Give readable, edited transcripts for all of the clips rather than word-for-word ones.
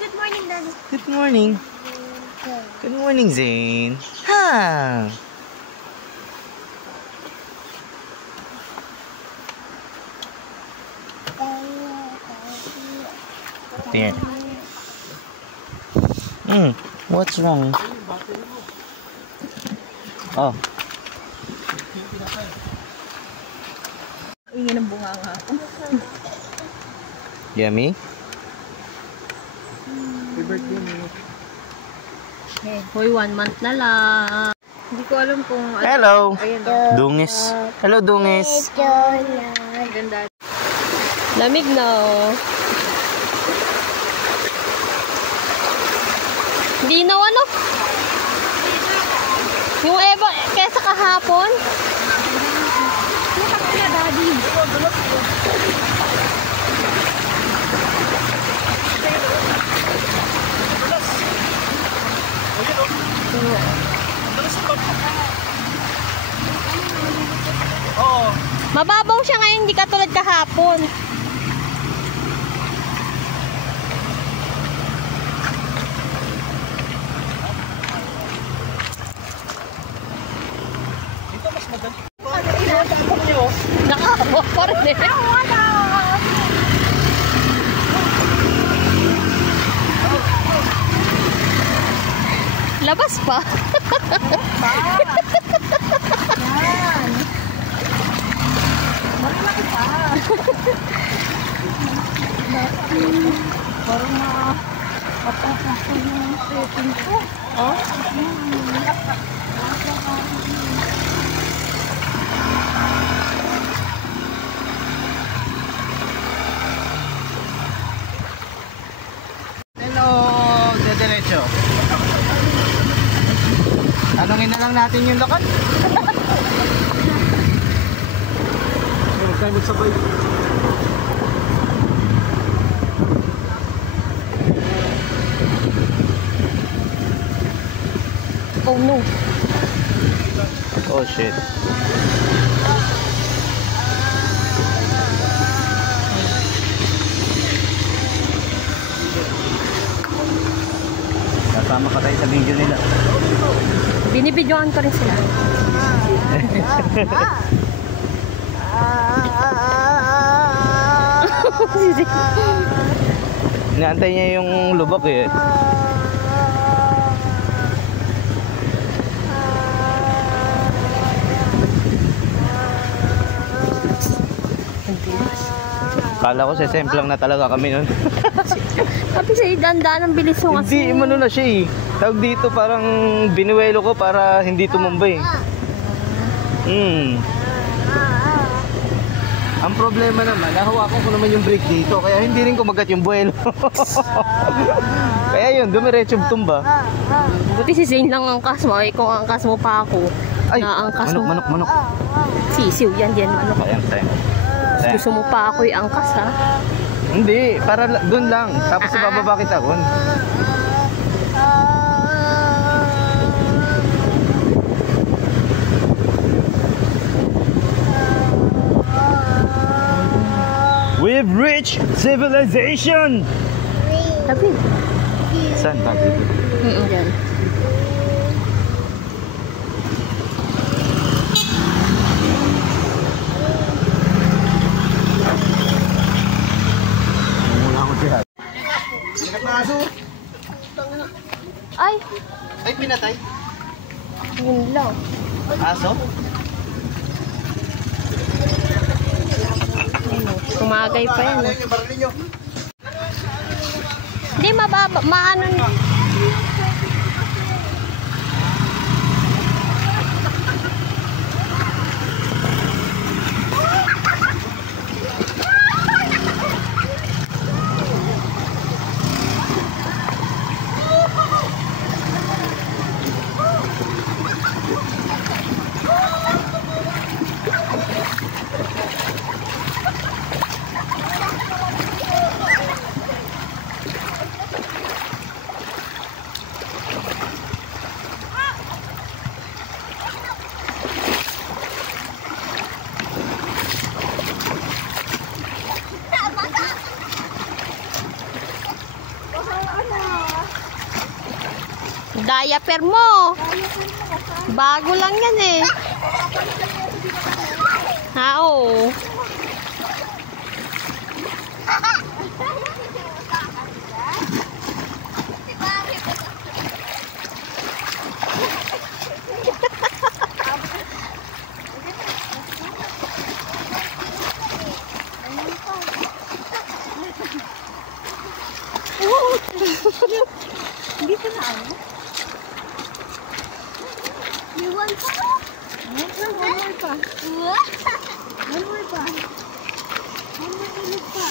good morning, Daddy. Good morning. Good morning, Zane. Ha! There. What's wrong? Oh. Ingin ng bunga nga. Yummy? Happy birthday mo. Hoy, 1 month na lang. Hindi ko alam kung... Hello! Ayan. Dungis. Hello, Dungis. Ganda. Lamig na, oh. Hindi na, ano? Yung Eva, kesa kahapon? Putak na, Daddy. Mababaw siya ngayon, hindi katulad kahapon. Dito mas madali. Nakahawak pa rin eh. Labas pa. Yan. Malaki pa. Parang mapapasok yung setting ko. Oh? Hello, diretso. Tanungin na lang natin yung lokal. Huwag tayo magsabay. Oh no. Oh shit. Kasama ka tayo sa video nila. Binibidyoan ko rin sila. Inaantay niya yung lubak eh. Kala ko sesemplang na talaga kami nun. Sabi sa'yo, ganda ng bilis mo kasi. Hindi, umano na siya eh. Tawag dito parang binuwelo ko para hindi tumumbay. Ang problema naman, nahawakan ko naman yung brake dito, kaya hindi rin kumagat yung buwelo. Kaya yun, dumiretso tumba. Buti si Zane lang angkas mo. Ay, kung angkas mo pa ako, Ay, naangkas mo. manok. Sisiw, yan, manok. Ayan. Gusto mo pa ako i-angkas, ha? Hindi, para doon lang. Tapos ibababa kita doon. We've reached civilization! Sabi. Saan ba dito? Yan. Ay, pinatay. Yun lang. Aso? Kumagay pa yan. Hindi mababa, maano na. Diaper mo. Bago lang yan eh. Oo. Dito na ako. You want pa? One more pa. One more pa. One more ulit pa.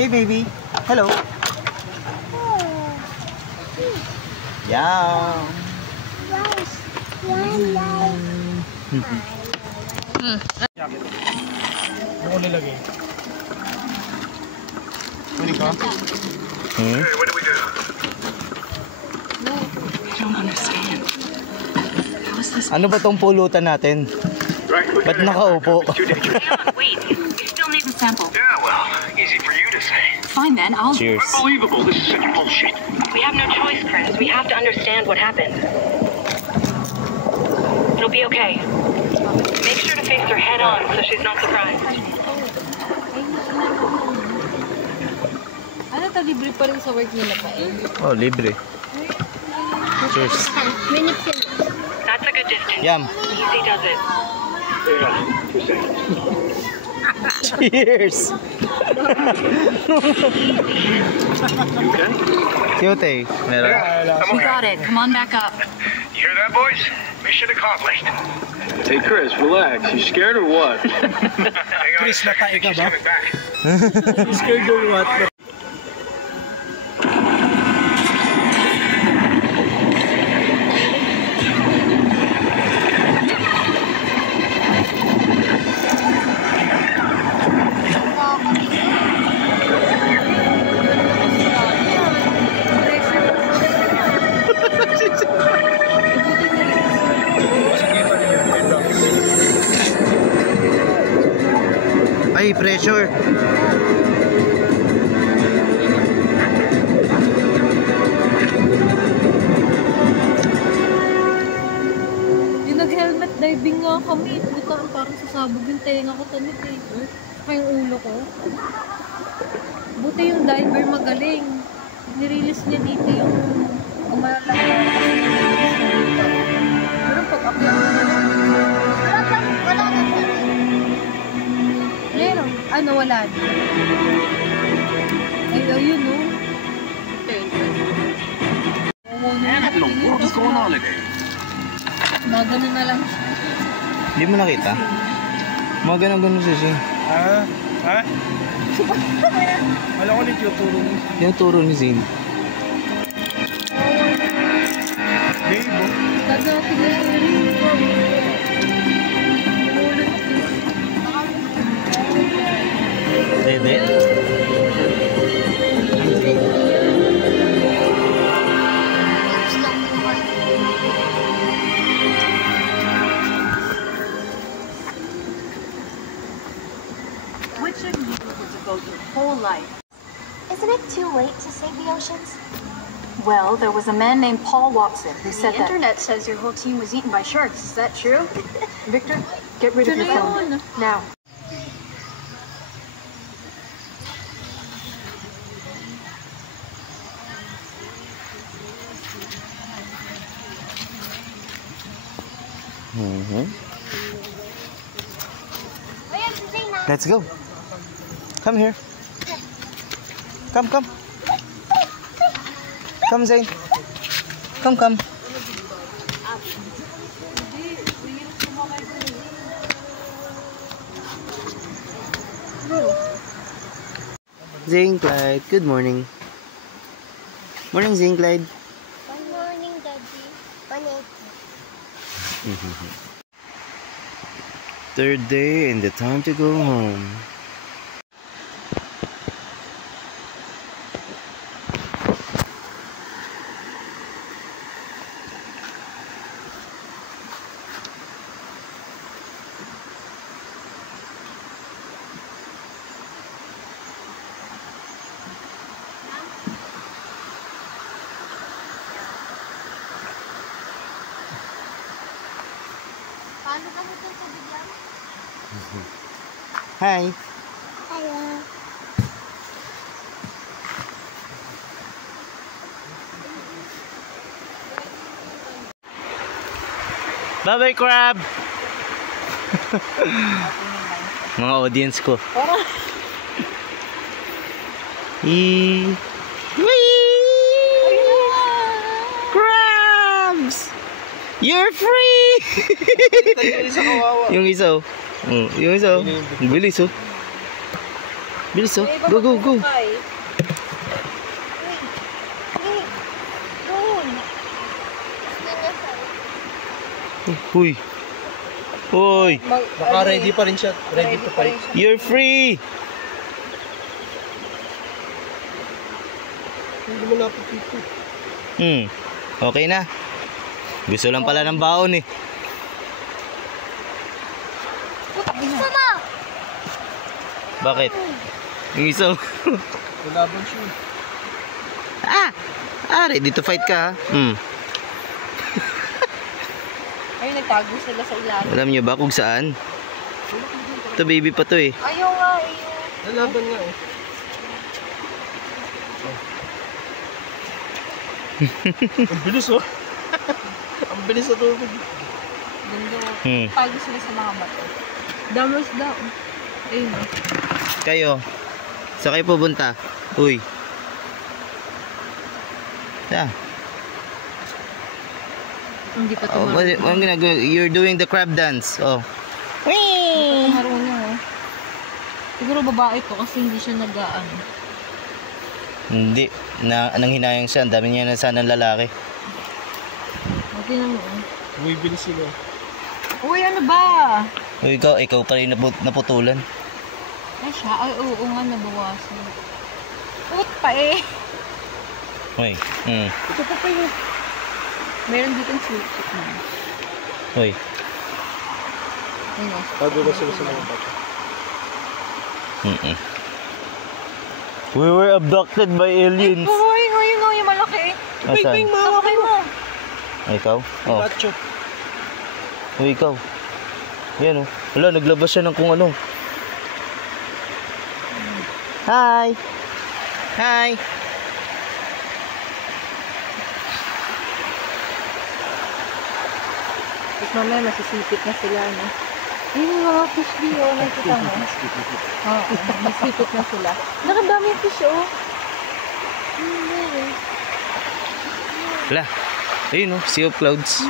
Hey baby, hello. Yeah. Ano nilagay? Pwede ka? Hmm? What do we do? I don't understand. How is this? Ano ba tong pulutan natin? Right, we Ba't gotta head nakaupo? back up. It's too dangerous. Wait, we still need the sample. Yeah, well, easy for you to say. Fine then, I'll... Cheers. Unbelievable. This is such bullshit. We have no choice, Chris. We have to understand what happened. It'll be okay. Make sure to face her head on so she's not surprised. Ano to, libre pa rin sa work nila pa eh? Oh, libre. Cheers. Minutes yun. That's a good distance. Yum. Easy does it. Yeah, 2 seconds. Cheers. You okay? Cute eh. Meron. I'm We okay. got it. Come on back up. You hear that, boys? Mission accomplished. Hey Chris, relax. You scared or what? Hang on. Chris, natay ka She's ba? coming back. Scared or what? Ay, pressure. Yung nag-helmet diving nga kami. Buta parang sasabog yung tenga ko tanit eh. Saka yung ulo ko. Buti yung diver magaling. Nirelease niya dito yung umalaki. Pero pag akla Wala na. meron. Ano, wala din. Ay, ayun no. What is going on today? Magano na lang siya. Hindi mo nakita? Mga ganun-ganun siya siya. Ha? Ha? Alam ko nito turo mo. Yung turo ni Zane. Babe, oh. Gagawin ko na Bebe? Which of you would devote your whole life? Isn't it too late to save the oceans? Well, there was a man named Paul Watson who said that... internet says your whole team was eaten by sharks. Is that true? Victor, get rid of your phone. Now. Let's go. Come here. Come. Come, Zane. Come. Zane, Clyde, good morning. Morning, Zane, Clyde. Good morning, Daddy. Morning. Third day and the time to go home. Paano kami itong tubig yan? Hi. Hello. Bye-bye, crab. Mga audience ko. Wee! Crabs! You're free! Yung isa oh. Yung isa oh. Bilis oh. Bilis oh. Go. Huy. Hoy. Baka ready pa rin siya. Ready to fight. You're free! Hindi mo napapito. Okay na. Gusto lang pala ng baon eh. Sama! Bakit? Yung isa. Lalaban siya. Ready to fight ka ha? Ay, nagtago sila sa ilalim. Alam niyo ba kung saan? Ito baby pa to eh. Ayaw nga, Lalaban nga eh. Ang bilis oh. Ang bilis sa tubig. Tago sila sa mga bato. Damos daw. Ayun. Kayo. Saan kayo pupunta? Uy. Hindi pa Oh, what ang ginagawa? You're doing the crab dance. Oh. Wee! Marunong siguro babae to kasi hindi siya nag-ano. Hindi. Nang hinayang siya. Ang dami niya na sana lalaki. Okay na mo. Bumibilis sila. Uy, ano ba? Uy, ikaw pa rin naputulan. Ay siya? Ay, oo nga, nabawasan. Ut pa eh. Uy. Ito pa yun. Meron dito yung sweet chip na. Uy. Ayun o. Tago na sila sa mga bata. We were abducted by aliens. Uy, yun o, yung malaki. Asan? Nakakay mo. Ikaw? Oh. Bacho. Uy, ikaw. Yan oh. Wala, naglabas siya ng kung ano. Hi! Hi! Tapos mamaya masisipit na sila, no? Ayun, mga fish dito, nakikita mo. Oo, masisipit na sila. Nakadami yung fish, oh. Wala. Ayun oh, sea of clouds.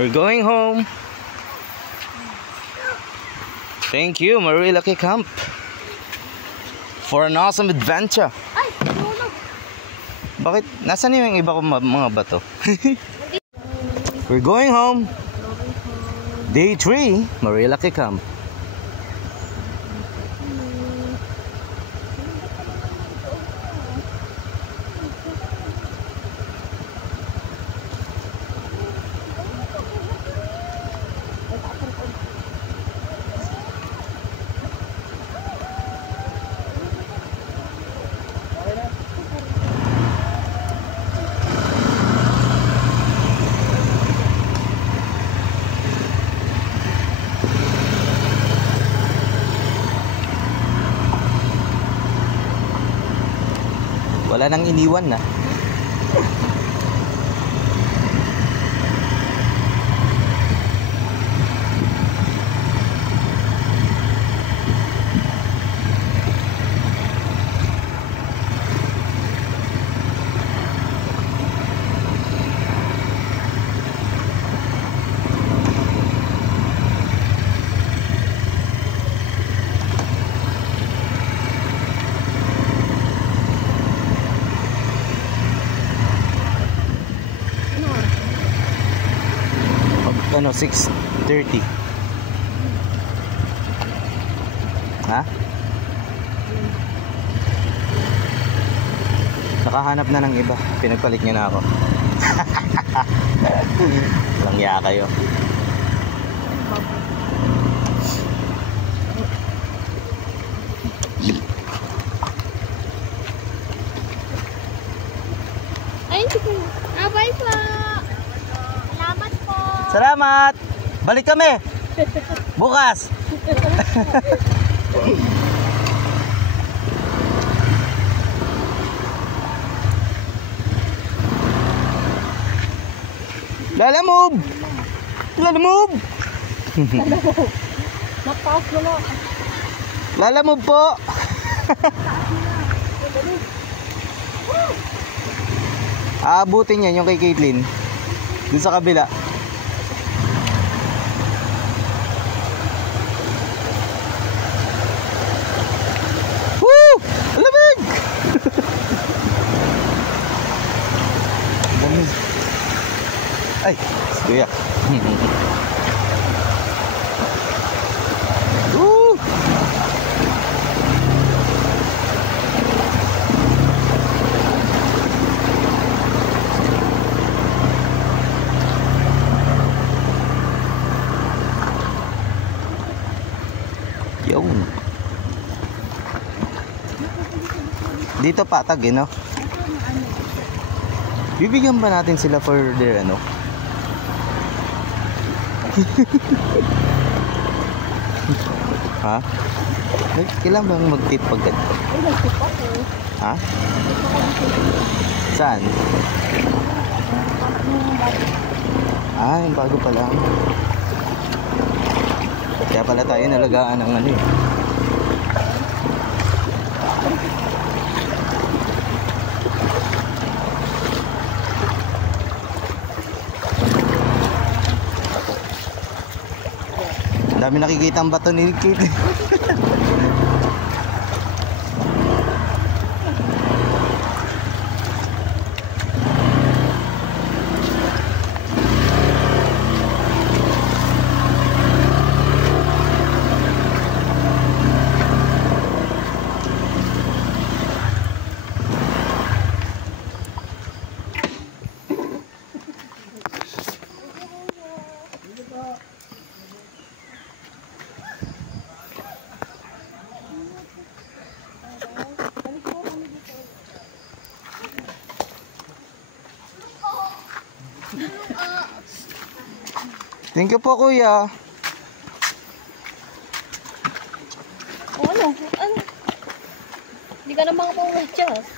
We're going home. Thank you, Marie Lucky Camp, for an awesome adventure. Ay! Tulog! Bakit? Nasaan yung iba kong mga bato? We're going home. Day 3, Marie Lucky Camp. Wala nang iniwan na. Ano, 6:30. Ha? Nakahanap na ng iba. Pinagpalit niya na ako. Langya kayo. Ay, sige. Bye po. Salamat po. Salamat! Balik kami! Bukas! Lala move! Lala move! Nagtaas mo na. Lala move po! Aabutin yan yung kay Caitlyn. Doon sa kabila. Woo! Alamig! Ay, kuya. Woo! Yun. Dito patag eh, no? Bibigyan ba natin sila for their ano? Ha? Kailan bang mag-tip pag ganito? Ha? Saan? Ah, yung bago pa lang. Kaya pala tayo nalagaan ng ano eh. Dami nakikita ang bato ni Kate. Thank you po, kuya. O ano? Ano? Hindi ka naman ako mag-adjust.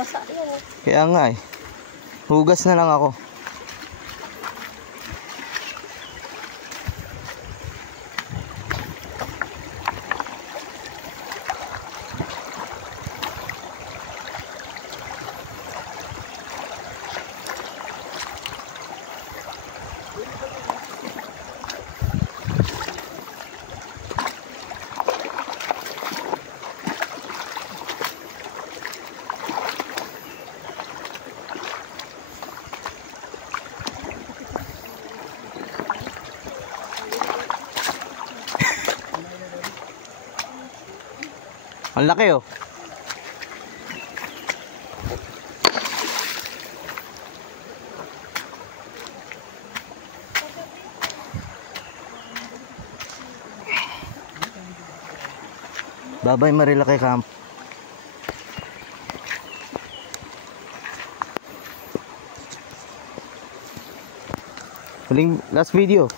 Basa yun. Kaya nga eh. Hugas na lang ako. Ang laki oh. Bye-bye Marilaki Camp. Huling last video.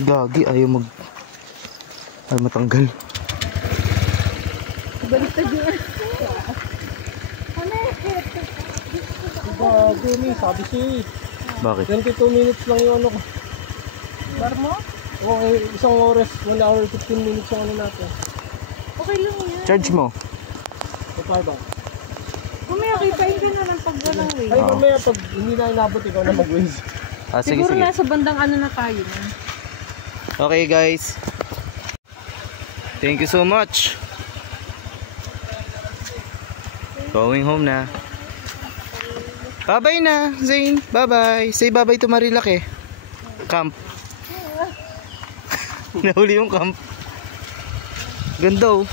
Gagi ayaw matanggal. Baliktad yun. Gumi, sabi si Bakit? 22 minutes lang yung ano ko. Bar mo? Oo, isang oras, 1 hour, 15 minutes yung ano natin. Okay lang yan. Charge mo. O ba? Kumaya, kitain ka na lang pag walang way. Ay, mamaya pag hindi na inabot, ikaw na mag-waze. Ah, sige, Siguro sige. nasa bandang ano na tayo. Okay guys. Thank you so much. Going home na. Bye-bye na, Zane. Bye-bye. Say bye-bye to Marilaki. Camp. Nahuli yung camp. Ganda oh.